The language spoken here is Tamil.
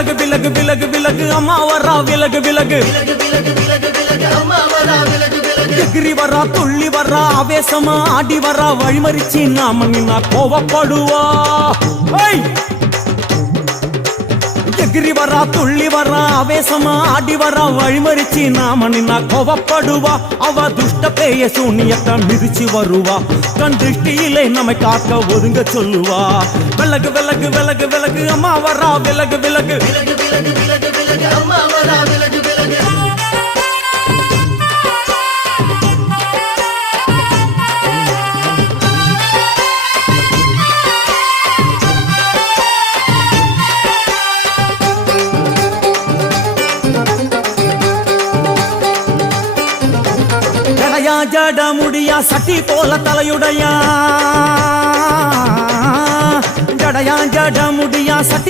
விலகு விலகு விலகு விலகு அம்மா வரா விலகு விலகு எகிரி வரா துள்ளி வரா ஆவேசமா ஆடி வரா வழிமறிச்சு நாம நின்னா கோவப்படுவா எகிரி வரா துள்ளி வரா ஆவேசமா ஆடி வரா வழிமறிச்சு நாம நின்னா கோவப்படுவா அவ துஷ்ட பேய சூனியத்தை மிதிச்சு வருவா கண் திருஷ்டியிலே நம்மை காக்க ஒதுங்க சொல்லுவா விலகு விலகு விலகு விலகு அம்மா வரா விலகு விலகு அம்மா வரா விலகு விலகு ஜட முடியா சட்டி போல தலையுடையா ஜடையா ஜட முடியா சட்டி